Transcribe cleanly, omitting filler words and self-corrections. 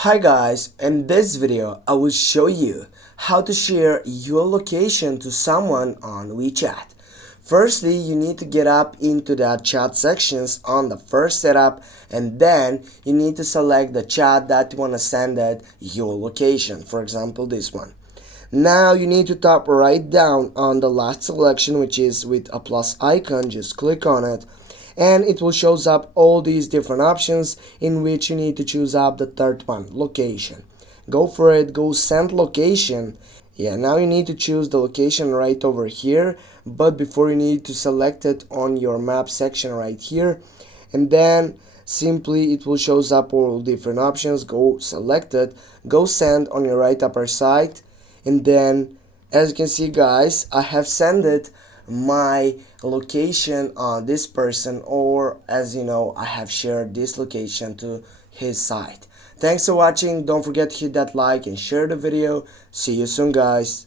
Hi guys, in this video I will show you how to share your location to someone on WeChat. Firstly, you need to get up into the chat sections on the first setup, and then you need to select the chat that you want to send it your location, for example this one. Now you need to tap right down on the last selection, which is with a plus icon. Just click on it and it will shows up all these different options in which you need to choose up the third one, location. Go for it, go send location. Yeah, now you need to choose the location right over here, but before you need to select it on your map section right here, and then simply it will shows up all different options. Go select it, go send on your right upper side, and then as you can see guys, I have sent it my location on this person, or as you know, I have shared this location to his site. Thanks for watching. Don't forget to hit that like and share the video. See you soon guys.